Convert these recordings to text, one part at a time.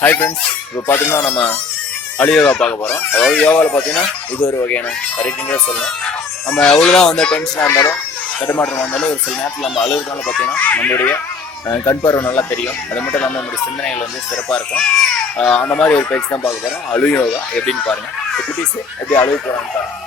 Hi friends இப்போ பார்த்தீங்கன்னா நம்ம அழு யோகா பார்க்க போகிறோம் அதாவது யோகாவில் பார்த்தீங்கன்னா இது ஒரு வகையான கரெக்டிங்காக சொல்லணும் நம்ம எவ்வளோதான் வந்து டென்ஷனாக இருந்தாலும் தடுமாற்றமாக இருந்தாலும் ஒரு சில நேரத்தில் நம்ம அழுகுறதுனால பார்த்தீங்கன்னா நம்மளுடைய கண் பார்வை நல்லா தெரியும். அது மட்டும் இல்லாமல் நம்மளுடைய சிந்தனைகள் வந்து சிறப்பாக இருக்கும். அந்த மாதிரி ஒரு பயிற்சி தான் பார்க்க போகிறோம் அழு யோகா எப்படின்னு பாருங்கள் எப்படி எப்படி அழுகு போகிறான்னு பாருங்கள்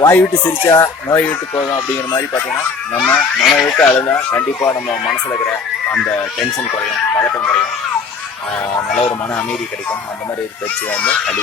வாய் விட்டு சிரிச்சா நோய் விட்டு போகும் அப்படிங்கிற மாதிரி பார்த்தீங்கன்னா நம்ம மன விட்டு அழுதா கண்டிப்பாக நம்ம மனசில் இருக்கிற அந்த டென்ஷன் குறையும் பதட்டம் குறையும். நல்ல ஒரு மன அமைதி கிடைக்கும். அந்த மாதிரி ஒரு பயிற்சி வந்து அடி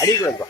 யோகா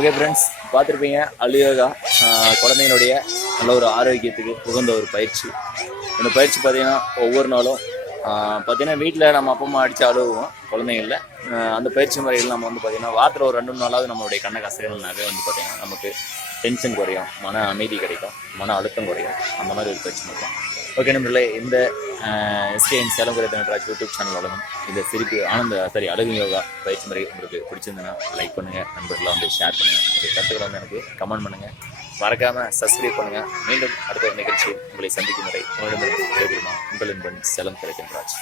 ஓகே ஃப்ரெண்ட்ஸ் பார்த்துருப்பீங்க. அலுயோகா குழந்தைங்களுடைய நல்ல ஒரு ஆரோக்கியத்துக்கு உகந்த ஒரு பயிற்சி. இந்த பயிற்சி பார்த்தீங்கன்னா ஒவ்வொரு நாளும் பார்த்திங்கன்னா பார்த்தீங்கன்னா வீட்டில் நம்ம அப்பா அம்மா அடித்து அழுவோம் குழந்தைங்கள அந்த பயிற்சி முறையில் நம்ம வந்து பார்த்தீங்கன்னா வாரத்தில் ஒரு ரெண்டு மூணு நாளாவது நம்மளுடைய கண்ணை கசைகள்னாவே வந்து பார்த்தீங்கன்னா நமக்கு டென்ஷன் குறையும் மன அமைதி கிடைக்கும் மன அழுத்தம் குறையும். அந்த மாதிரி ஒரு பயிற்சி முறை ஓகே நம்மளே இந்த எஸ்கேஎன் சேலம் குறைத்தனராஜ் யூடியூப் சேனல் வழங்கும். இந்த சிரிப்பு ஆனந்த சாரி அழகு யோகா பயிற்சி முறை உங்களுக்கு பிடிச்சிருந்ததுன்னா லைக் பண்ணுங்கள் நண்பர்களாக வந்து ஷேர் பண்ணுங்கள் உங்கள் கருத்துக்களை வந்து எனக்கு கமெண்ட் பண்ணுங்கள் மறக்காமல் சப்ஸ்கிரைப் பண்ணுங்கள் மீண்டும் அடுத்த ஒரு நிகழ்ச்சி உங்களை சந்திக்கும் முறை உங்களிடமிருந்து விடைபெறுமா உங்கள் நண்பன் சேலம் குறைத்தனராஜ்